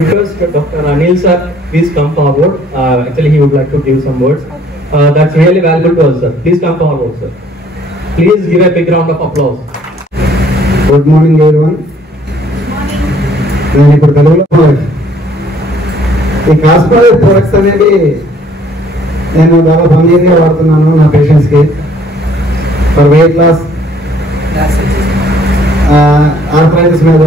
First, Dr. Anil sir, please come forward. Actually, he would like to give some words. That's really valuable to us, sir. Please come forward, sir. Please give a big round of applause. Good morning, everyone. నేను ఇప్పుడు తెలుగులో ఈ cosmetic products అనేవి నేను దాదాపు 1 year గా వాడుతున్నాను నా పేషెంట్స్ కి ఫర్ వెయిట్ లాస్, ఆర్థరైటిస్ మీద,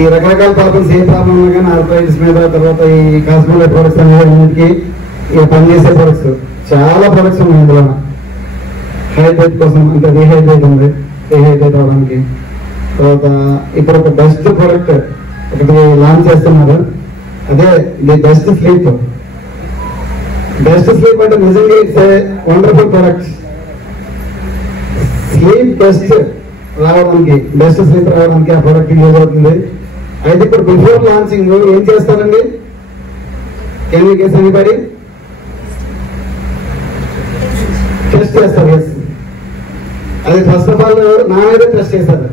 ఈ రకరకాల ప్రాబ్లమ్స్ ఏ ప్రాబ్లం ఉన్నా కానీ ఆర్థరైటిస్ మీద, తర్వాత ఈ కాస్మెటిక్ ప్రొడక్ట్స్ అనేవి అన్నింటికి ఇక పనిచేసే ప్రొడక్ట్స్ చాలా ప్రొడక్ట్స్ ఉన్నాయి ఇందులో. హైడ్రేట్ కోసం అంటే రీహైడ్రేట్ ఉంది, రీహైడ్రేట్ అవ్వడానికి. తర్వాత ఇప్పుడు ఒక బెస్ట్ ప్రొడక్ట్ ఒకటి లాంచ్ చేస్తున్నారు, అదే the best sleep. Best sleep అంటే నిజంగా it's a wonderful product. Sleep best రావడానికి, బెస్ట్ స్లీప్ రావడానికి ఆ ప్రొడక్ట్ యూజ్ అవుతుంది. అయితే ఇప్పుడు బిఫోర్ లాంచింగ్ ఏం చేస్తారండి? Can you guess anybody? Test చేస్తారు. ఎస్, అది ఫస్ట్ ఆఫ్ ఆల్ నా మీద టెస్ట్ చేశారు.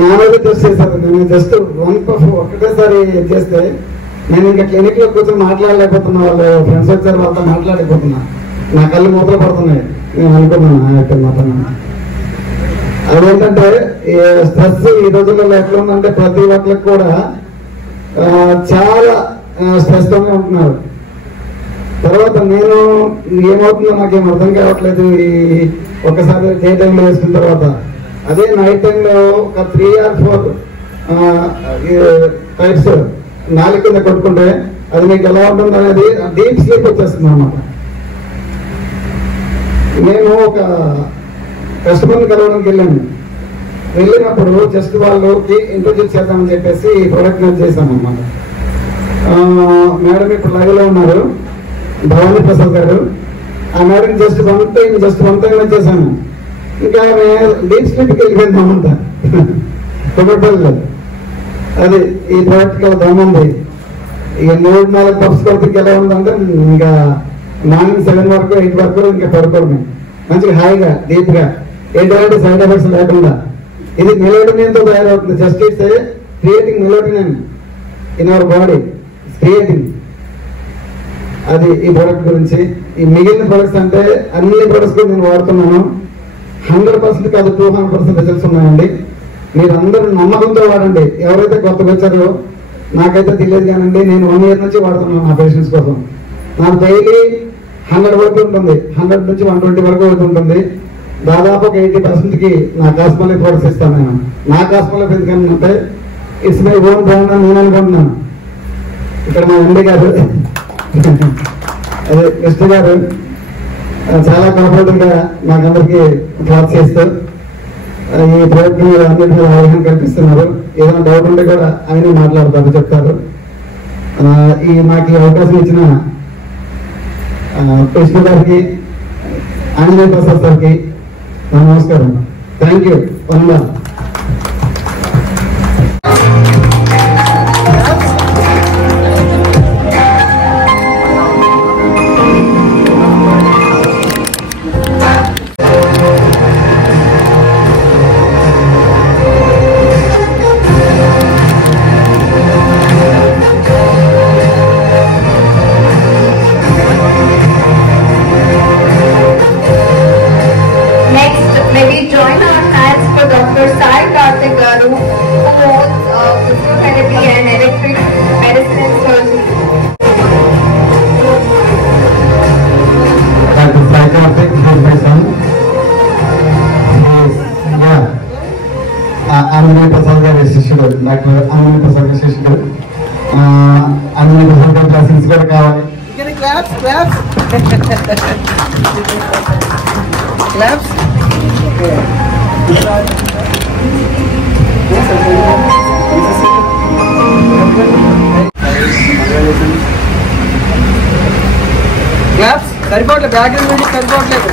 నా మీద టెస్ట్ చేశారు. నేను జస్ట్ ఒక్కటేసారి చేస్తే నేను ఇంకా క్లినిక్ లో కూర్చొని మాట్లాడలేకపోతున్నా. వాళ్ళు ఫ్రెండ్స్ వచ్చారు, వాళ్ళతో మాట్లాడలేకపోతున్నా. నా కళ్ళు మూతలు పడుతున్నాయి. నేను అనుకున్నాను ఎక్కడ మాట్లాడినా. అదేంటంటే స్ట్రెస్ ఈ రోజుల్లో ఎట్లా ఉందంటే ప్రతి ఒక్కరికి కూడా చాలా స్ట్రెస్ తోనే ఉంటున్నారు. తర్వాత నేను ఏమవుతుందో నాకేం అర్థం కావట్లేదు. ఈ ఒకసారి డే టైంలో వేసుకున్న తర్వాత అదే నైట్ టైంలో ఒక 3 or 4 టైప్స్ నాలుగు కింద కొట్టుకుంటే అది మీకు ఎలా ఉంటుంది అనేది డీప్ స్లీప్ వచ్చేస్తుంది అన్నమాట. నేను ఒక కస్టమర్ని కలవడానికి వెళ్ళినప్పుడు జస్ట్ వాళ్ళకి ఇంట్రొడ్యూస్ చేద్దామని చెప్పేసి ఈ ప్రోడక్ట్ యూజ్ చేశాను అన్నమాట. మేడం ఇప్పుడు లైవ్ లో ఉన్నారు, భవానీ ప్రసాద్ గారు. ఆ మేడం జస్ట్ వన్ టైం వచ్చేసాను. ఇంకా డీప్ స్లీప్కి వెళ్ళిపోయింది అమ్మంతా కొబ్బరిపల్లిలో. అది ఈ ప్రోడక్ట్ కి దమ్ముంది. ఇక 3-4 కప్స్ కొడుకు ఎలా ఉందంటే ఇంకా మార్నింగ్ 7 వరకు 8 వరకు ఇంకా పడుకోవడమే మంచిగా హాయిగా డీప్ గా, ఎటువంటి సైడ్ ఎఫెక్ట్స్ లేకుండా. ఇది మెలోడినియన్ తో తయారవుతుంది. Just it's creating melatonin in our body, creating. అది ఈ ప్రోడక్ట్ గురించి. ఈ మిగిలిన ప్రొడక్ట్స్ అంటే అన్ని ప్రొడక్ట్స్ కూడా నేను వాడుతున్నాను. 100% కాదు 200% రిజల్ట్స్ ఉన్నాయండి. మీరు అందరూ నమ్మకంతో వాడండి. ఎవరైతే కొత్తగా వచ్చారో నాకైతే తెలియదు కానండి, నేను 1 year నుంచి వాడుతున్నాను నా పేషెంట్స్ కోసం. నాకు డైలీ 100 వరకు ఉంటుంది, 100 నుంచి 120 వరకు ఉంటుంది. దాదాపు ఒక 80%కి నా కాస్మెటిక్ ప్రొడక్ట్స్ ఇస్తాను నేను. నా కాస్మెటిక్ ఎందుకంటే ఇట్స్ మై ఓన్ బ్రాండ్ అని నేను అనుకుంటున్నాను. ఇక్కడ మా ఎండి గారు అదే కృష్ణ గారు చాలా కంఫర్టబుల్ గా మాకందరికి క్లాస్ చేస్తూ ఈ ప్రోడక్ట్ మీద అన్నింటి మీద అవగాహన కల్పిస్తున్నారు. ఏదైనా డౌట్ ఉంటే కూడా ఆయన మాట్లాడతారు, చెప్తారు. నాకు ఈ అవకాశం ఇచ్చిన కృష్ణ గారికి, ఆంజనేయ ప్రసాద్ సార్కి నా నమస్కారం. Thank you. వందనాలు. ఆంజనేయ ప్రసాద్ గారి శిష్యుడు, డాక్టర్ ఆంజనేయ ప్రసాద్ గారి శిష్యుడు. ఆంజనేయ ప్రసాద్ గారి క్లాసెస్ కూడా కావాలి. సరిపోవట్లేదు, బ్యాక్గ్రౌండ్ మ్యూజిక్ సరిపోవట్లేదు.